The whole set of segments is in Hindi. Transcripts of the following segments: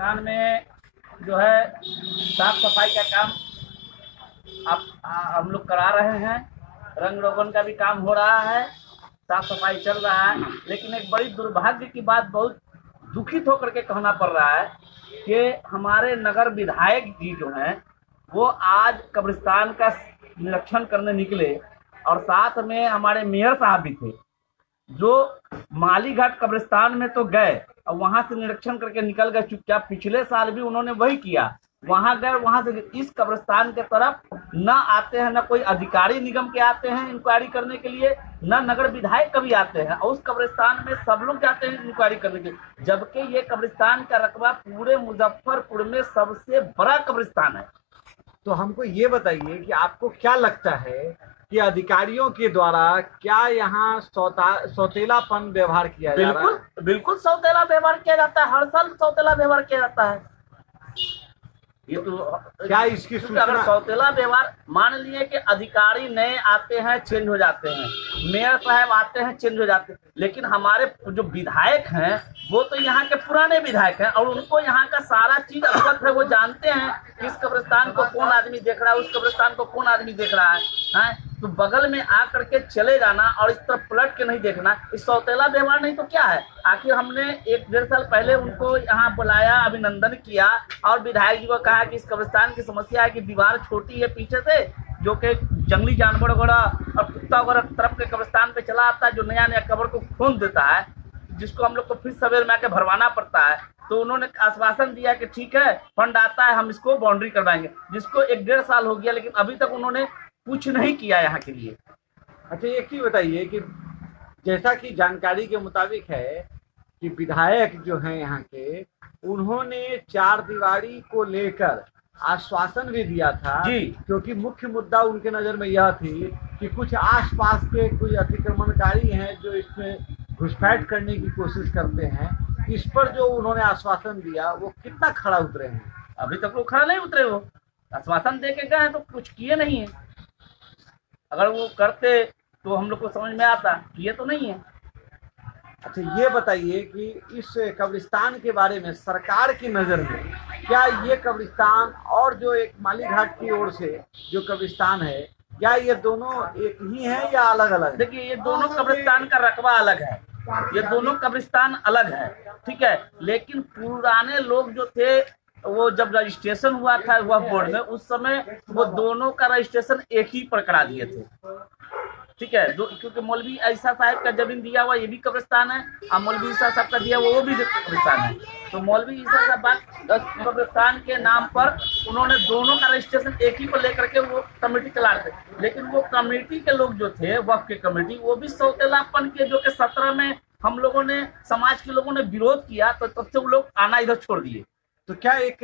कब्रिस्तान में जो है साफ सफाई का काम अब हम लोग करा रहे हैं। रंग रोगन का भी काम हो रहा है, साफ सफाई चल रहा है। लेकिन एक बड़ी दुर्भाग्य की बात, बहुत दुखित होकर के कहना पड़ रहा है कि हमारे नगर विधायक जी जो हैं वो आज कब्रिस्तान का निरीक्षण करने निकले और साथ में हमारे मेयर साहब भी थे, जो मालीघाट कब्रिस्तान में तो गए और वहां से निरीक्षण करके निकल गए चुपचाप। पिछले साल भी उन्होंने वही किया, वहां गए, वहां से इस कब्रिस्तान के तरफ न आते हैं, न कोई अधिकारी निगम के आते हैं इंक्वायरी करने के लिए, न नगर विधायक कभी आते हैं। और उस कब्रिस्तान में सब लोग जाते हैं इंक्वायरी करने के लिए, जबकि ये कब्रिस्तान का रकबा पूरे मुजफ्फरपुर में सबसे बड़ा कब्रिस्तान है। तो हमको ये बताइए कि आपको क्या लगता है कि अधिकारियों के द्वारा क्या यहाँ सौतेलापन व्यवहार किया जा रहा है? बिल्कुल सौतेला व्यवहार किया जाता है, हर साल सौतेला व्यवहार किया जाता है। ये तो क्या इसकी सूचना? अगर सौतेला व्यवहार, मान लिए कि अधिकारी नए आते हैं चेंज हो जाते हैं, मेयर साहब आते हैं चेंज हो जाते हैं, लेकिन हमारे जो विधायक हैं वो तो यहाँ के पुराने विधायक हैं और उनको यहाँ का सारा चीज अवगत है। वो जानते हैं कि इस कब्रिस्तान को कौन आदमी देख रहा है, उस कब्रिस्तान को कौन आदमी देख रहा है। तो बगल में आ करके चले जाना और इस तरफ पलट के नहीं देखना, इस सौतेला व्यवहार नहीं तो क्या है? आखिर हमने 1-1.5 साल पहले उनको यहाँ बुलाया, अभिनंदन किया और विधायक जी को कहा कि इस कब्रिस्तान की समस्या है कि दीवार छोटी है पीछे से, जो कि जंगली जानवर वगैरह और कुत्ता वगैरह तरफ के कब्रिस्तान पे चला आता है, जो नया नया कब्र को खोल देता है, जिसको हम लोग को फिर सवेर में आके भरवाना पड़ता है। तो उन्होंने आश्वासन दिया कि ठीक है, फंड आता है, हम इसको बाउंड्री करवाएंगे, जिसको 1-1.5 साल हो गया, लेकिन अभी तक उन्होंने कुछ नहीं किया यहाँ के लिए। अच्छा, एक ही बताइए कि जैसा कि जानकारी के मुताबिक है कि विधायक जो हैं यहाँ के, उन्होंने 4 दीवारी को लेकर आश्वासन भी दिया था जी, क्योंकि मुख्य मुद्दा उनके नज़र में यह थी कि कुछ आसपास के कोई अतिक्रमणकारी हैं जो इसमें घुसपैठ करने की कोशिश करते हैं। इस पर जो उन्होंने आश्वासन दिया वो कितना खरा उतरे हैं? अभी तक वो खरा नहीं उतरे। वो आश्वासन दे के गए हैं तो कुछ किए नहीं है। अगर वो करते तो हम लोग को समझ में आता, ये तो नहीं है। अच्छा, ये बताइए कि इस कब्रिस्तान के बारे में सरकार की नज़र में क्या ये कब्रिस्तान और जो एक मालीघाट की ओर से जो कब्रिस्तान है, क्या ये दोनों एक ही हैं या अलग अलग? देखिए, ये दोनों कब्रिस्तान का रकबा अलग है, ये दोनों कब्रिस्तान अलग है, ठीक है। लेकिन पुराने लोग जो थे, वो जब रजिस्ट्रेशन हुआ था वक्फ बोर्ड में, उस समय वो दोनों का रजिस्ट्रेशन एक ही पर करा दिए थे, ठीक है। क्योंकि मौलवी ईसा साहब का जमीन दिया हुआ ये भी कब्रिस्तान है और मौलवी ईसा साहब का दिया वो भी कब्रिस्तान है। तो मौलवी ईसा साहब कब्रिस्तान के नाम पर उन्होंने दोनों का रजिस्ट्रेशन एक ही पर लेकर के वो कमेटी चला रहे थे। लेकिन वो कमेटी के लोग जो थे, वक्फ के कमेटी, वो भी सौतेलापन के, जो कि 17 में हम लोगों ने, समाज के लोगों ने विरोध किया, तो तब से वो लोग आना इधर छोड़ दिए। तो क्या एक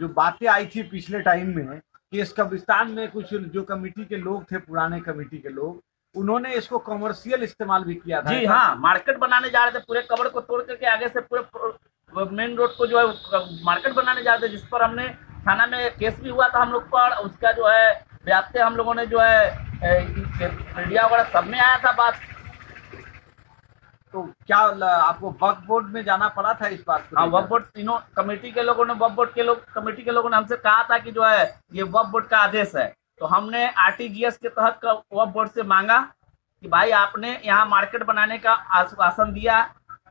जो बातें आई थी पिछले टाइम में कि इस कब्रिस्तान में कुछ जो कमेटी के लोग थे, पुराने कमेटी के लोग, उन्होंने इसको कमर्शियल इस्तेमाल भी किया था? जी हाँ, मार्केट बनाने जा रहे थे, पूरे कब्र को तोड़ करके आगे से पूरे मेन रोड को जो है मार्केट बनाने जा रहे थे, जिस पर हमने थाना में केस भी हुआ था हम लोग पर। उसका जो है व्याप्ति हम लोगों ने जो है मीडिया वगैरह सब में आया था बात। तो क्या आपको वक्फ बोर्ड में जाना पड़ा था इस बात को? हाँ, वक्फ बोर्ड, तीनों कमेटी के लोगों ने, वक्फ बोर्ड के लोग, कमेटी के लोगों ने हमसे कहा था कि जो है ये वक्फ बोर्ड का आदेश है। तो हमने RTGS के तहत वक्फ बोर्ड से मांगा कि भाई आपने यहाँ मार्केट बनाने का आश्वासन दिया,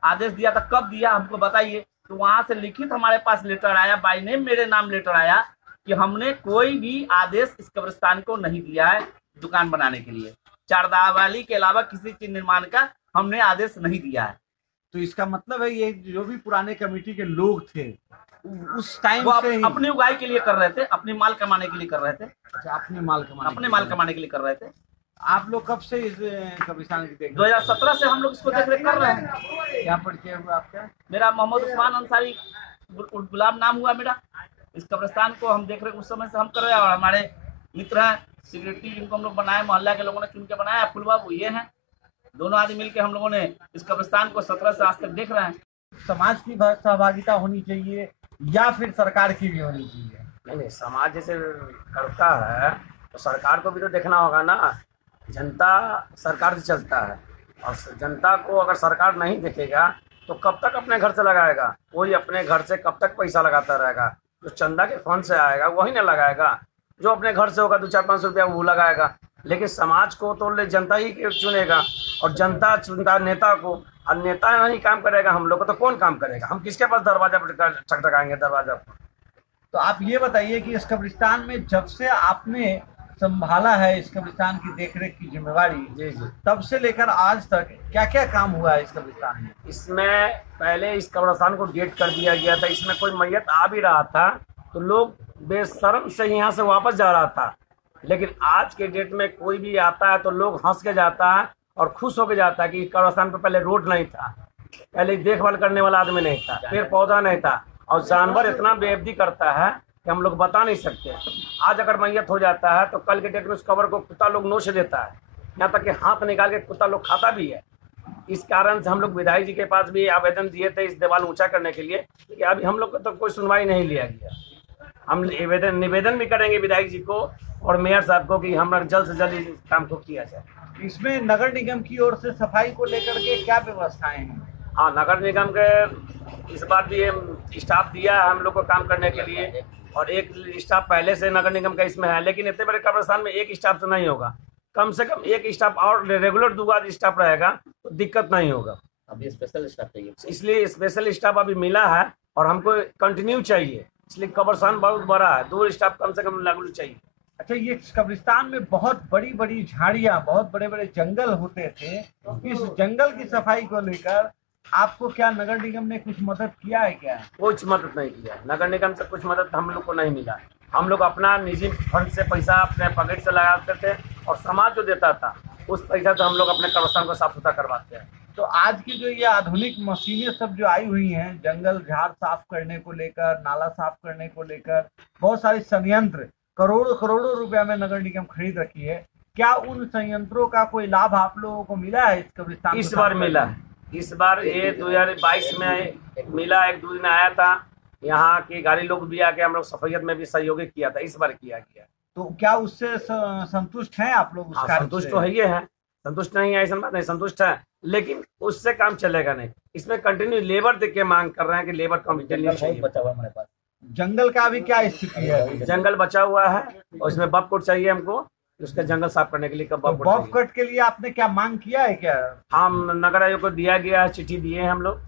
आदेश दिया था, कब दिया हमको बताइए। तो वहां से लिखित हमारे पास लेटर आया, बाय नेम मेरे नाम लेटर आया कि हमने कोई भी आदेश इस कब्रिस्तान को नहीं दिया है दुकान बनाने के लिए, चारदीवारी के अलावा किसी चीज निर्माण का हमने आदेश नहीं दिया है। तो इसका मतलब है ये जो भी पुराने कमेटी के लोग थे उस टाइम वो से ही अपनी उगाई के लिए कर रहे थे, अपनी माल कमाने के लिए कर रहे थे। अच्छा, अपने माल कमाने के लिए कर रहे थे। आप लोग कब से इस कब्रिस्तान की देख? 2017 से हम लोग इसको देख रेख कर रहे हैं। क्या परिचय हुआ आपका? मेरा मोहम्मद उस्मान अंसारी, गुलाब नाम हुआ मेरा। इस कब्रिस्तान को हम देख रहे उस समय से हम कर रहे हैं और हमारे मित्र हैं, सेक्रेटरी जिनको हम लोग बनाए, मोहल्ला के लोगों ने चुन के बनाया, फुल बाबू ये हैं, दोनों आदमी मिलकर हम लोगों ने इस कब्रिस्तान को 17 से आज तक देख रहे हैं। समाज की सहभागिता होनी चाहिए या फिर सरकार की भी होनी चाहिए? नहीं, समाज जैसे करता है तो सरकार को भी तो देखना होगा ना। जनता सरकार से चलता है और जनता को अगर सरकार नहीं देखेगा तो कब तक अपने घर से लगाएगा? कोई अपने घर से कब तक पैसा लगाता रहेगा? जो चंदा के फंड से आएगा वही ना लगाएगा। जो अपने घर से होगा 2-4-500 रुपया वो लगाएगा। लेकिन समाज को तो जनता ही चुनेगा, और जनता चुनता नेता को, और नेता नहीं काम करेगा हम लोग को तो कौन काम करेगा? हम किसके पास दरवाजा पर ठकठकाएंगे दरवाजा पर? तो आप ये बताइए कि इस कब्रिस्तान में जब से आपने संभाला है इस कब्रिस्तान की देखरेख की जिम्मेवारी, जी जी, तब से लेकर आज तक क्या क्या काम हुआ है इस कब्रिस्तान में? इसमें पहले इस कब्रिस्तान को गेट कर दिया गया था। इसमें कोई मैयत आ भी रहा था तो लोग बेशर्म से यहाँ से वापस जा रहा था। लेकिन आज के डेट में कोई भी आता है तो लोग हंस के जाता है और खुश होके जाता है कि कब्रिस्तान पे पहले रोड नहीं था, पहले देखभाल करने वाला आदमी नहीं था, पेड़ पौधा नहीं था, और जानवर इतना बेअदबी करता है कि हम लोग बता नहीं सकते। आज अगर मैयत हो जाता है तो कल के डेट में उस कब्र को कुत्ता लोग नोच देता है, यहाँ तक कि हाथ निकाल के कुत्ता लोग खाता भी है। इस कारण से हम लोग विधायक जी के पास भी आवेदन दिए थे इस दीवार ऊंचा करने के लिए, कि अभी हम लोग को तो कोई सुनवाई नहीं लिया गया। हम निवेदन भी करेंगे विधायक जी को और मेयर साहब को कि हम जल्द से जल्द इस काम को किया जाए। इसमें नगर निगम की ओर से सफाई को लेकर के क्या व्यवस्थाएं हैं? हाँ, नगर निगम के इस बार भी स्टाफ दिया है हम लोग को काम करने के लिए, और एक स्टाफ पहले से नगर निगम का इसमें है। लेकिन इतने बड़े कब्रिस्तान में एक स्टाफ से नहीं होगा, कम से कम एक स्टाफ और रेगुलर 2 आदमी स्टाफ रहेगा तो दिक्कत नहीं होगा। अभी स्पेशल स्टाफ चाहिए, इसलिए स्पेशल स्टाफ अभी मिला है और हमको कंटिन्यू चाहिए, इसलिए कब्रिस्तान बहुत बड़ा है, 2 स्टाफ कम से कम लागू चाहिए। अच्छा, ये कब्रिस्तान में बहुत बड़ी बड़ी झाड़ियां, बहुत बड़े बड़े जंगल होते थे, इस जंगल की सफाई को लेकर आपको क्या नगर निगम ने कुछ मदद किया है क्या? कुछ मदद नहीं किया, नगर निगम से कुछ मदद हम लोग को नहीं मिला। हम लोग अपना निजी फंड से पैसा अपने पॉकेट से लगाते थे और समाज जो देता था उस पैसा से हम लोग अपने कब्रिस्तान को साफ सुथरा करवाते हैं। तो आज की जो ये आधुनिक मशीनें सब जो आई हुई हैं, जंगल झाड़ साफ करने को लेकर, नाला साफ करने को लेकर, बहुत सारे संयंत्र करोड़ों करोड़ों रुपया में नगर निगम खरीद रखी है, क्या उन संयंत्रों का कोई लाभ आप लोगों को मिला है इस कब्रिस्तान? इस बार मिला है, इस बार ये 2022 में मिला। 1-2 दिन आया था, यहाँ की गाड़ी लोग भी आके हम लोग सफाईत में भी सहयोग किया था, इस बार किया गया। तो क्या उससे संतुष्ट हैं आप लोग? हाँ, संतुष्ट तो है ही है, संतुष्ट नहीं है ऐसा बात नहीं, संतुष्ट है, लेकिन उससे काम चलेगा नहीं। इसमें कंटिन्यू लेबर देख के मांग कर रहे हैं कि लेबर कंटिन्यू चाहिए। बचा हुआ हमारे पास जंगल का अभी क्या स्थिति है? जंगल बचा हुआ है और इसमें बब कोट चाहिए हमको, उसका जंगल साफ करने के लिए। तो बब कट के लिए आपने क्या मांग किया है क्या? हम नगर आयोग को दिया गया है, चिट्ठी दिए हैं हम लोग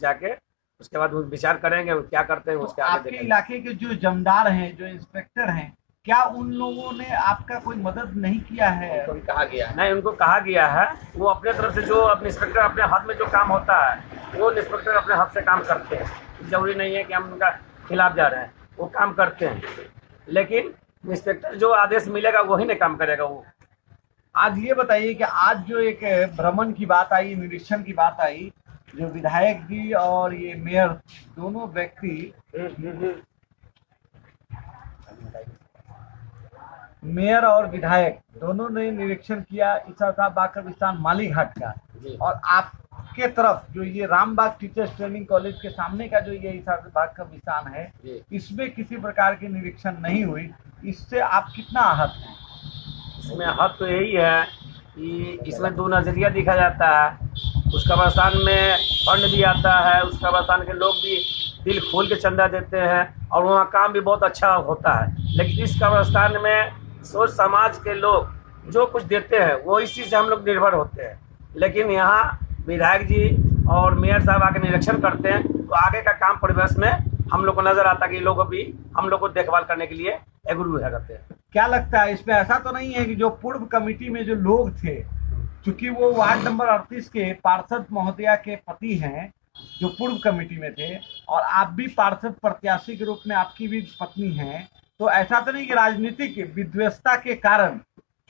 जाके, उसके बाद विचार करेंगे क्या करते हैं उसके आगे। आपके इलाके के जो जमदार हैं, जो इंस्पेक्टर हैं, क्या उन लोगों ने आपका कोई मदद नहीं किया है? उनको भी कहा गया है। नहीं, उनको कहा गया है, वो अपने तरफ से जो अपने इंस्पेक्टर अपने हाथ में जो काम होता है वो इंस्पेक्टर अपने हाथ से काम करते हैं। जरूरी नहीं है कि हम उनका खिलाफ जा रहे हैं, वो काम करते हैं, लेकिन इंस्पेक्टर जो आदेश मिलेगा वही नहीं काम करेगा वो। आज ये बताइए कि आज जो एक भ्रमण की बात आई, निरीक्षण की बात आई, जो विधायक जी और ये मेयर दोनों व्यक्ति, मेयर और विधायक दोनों ने निरीक्षण किया इसासाबाग कब्रिस्तान माली घाट का, और आपके तरफ जो ये रामबाग टीचर्स ट्रेनिंग कॉलेज के सामने का जो ये इसासाबाग कब्रिस्तान है, इसमें किसी प्रकार की निरीक्षण नहीं हुई। इससे आप कितना आहत हैं? इसमें आहत तो यही है कि इसमें 2 नज़रिया देखा जाता है। उस कब्रिस्तान में फंड भी आता है, उस कब्रिस्तान के लोग भी दिल खोल के चंदा देते हैं और वहाँ काम भी बहुत अच्छा होता है। लेकिन इस कब्रिस्तान में सोच समाज के लोग जो कुछ देते हैं वो इसी से हम लोग निर्भर होते हैं। लेकिन यहाँ विधायक जी और मेयर साहब आके निरीक्षण करते हैं तो आगे का काम परिवेश में हम लोग को नजर आता है कि लोग भी हम लोग को देखभाल करने के लिए एग्रू है करते हैं। क्या लगता है इसमें ऐसा तो नहीं है कि जो पूर्व कमेटी में जो लोग थे, चूंकि वो वार्ड नंबर 38 के पार्षद महोदया के पति हैं जो पूर्व कमेटी में थे, और आप भी पार्षद प्रत्याशी के रूप में आपकी भी पत्नी हैं, तो ऐसा तो नहीं कि राजनीतिक विद्वेषता के कारण,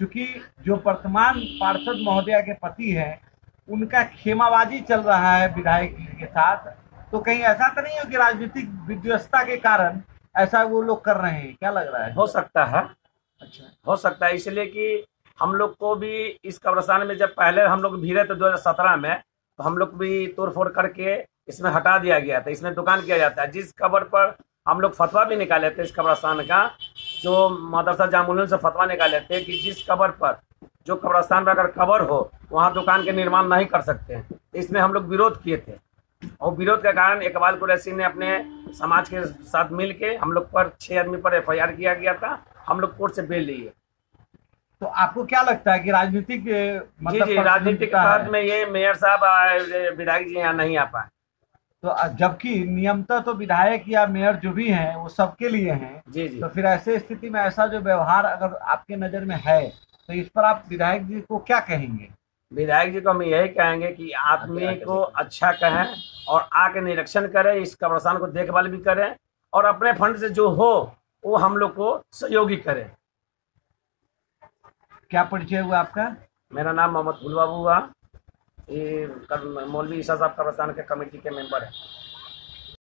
चूंकि जो वर्तमान पार्षद महोदया के पति हैं उनका खेमाबाजी चल रहा है विधायक के साथ, तो कहीं ऐसा तो नहीं हो कि राजनीतिक विद्वेषता के कारण ऐसा वो लोग कर रहे हैं? क्या लग रहा है? हो सकता है, अच्छा, हो सकता है, इसलिए कि हम लोग को भी इस कब्रिस्तान में जब पहले हम लोग भिड़े थे 2017 में, तो हम लोग भी तोड़ फोड़ करके इसमें हटा दिया गया था। इसमें दुकान किया जाता है। जिस कब्र पर हम लोग फतवा भी निकाले थे इस कब्रिस्तान का, जो मदरसा जामुन से फतवा निकाले थे कि जिस कब्र पर जो कब्रिस्तान पर अगर कब्र हो वहाँ दुकान के निर्माण नहीं कर सकते हैं, इसमें हम लोग विरोध किए थे। और विरोध के कारण इकबाल कुरैशी ने अपने समाज के साथ मिल के हम लोग पर 6 आदमी पर FIR किया गया था। हम लोग कोर्ट से बेल लिए। तो आपको क्या लगता है कि राजनीतिक जी जी, राजनीतिक तहत में ये मेयर साहब विधायक जी यहाँ नहीं आ पाए। तो जबकि नियमतः तो विधायक या मेयर जो भी हैं वो सबके लिए हैं। जी जी, तो फिर ऐसे स्थिति में ऐसा जो व्यवहार अगर आपके नजर में है तो इस पर आप विधायक जी को क्या कहेंगे? विधायक जी को हम यही कहेंगे कि आदमी को अच्छा कहें और आके निरीक्षण करें, इस कब्रिस्तान को देखभाल भी करें और अपने फंड से जो हो वो हम लोग को सहयोगी करें। क्या परिचय हुआ आपका? मेरा नाम मोहम्मद फूल बाबू हुआ। ये मौलवी ईसा साहब कब्रिस्तान के कमेटी के मेंबर है।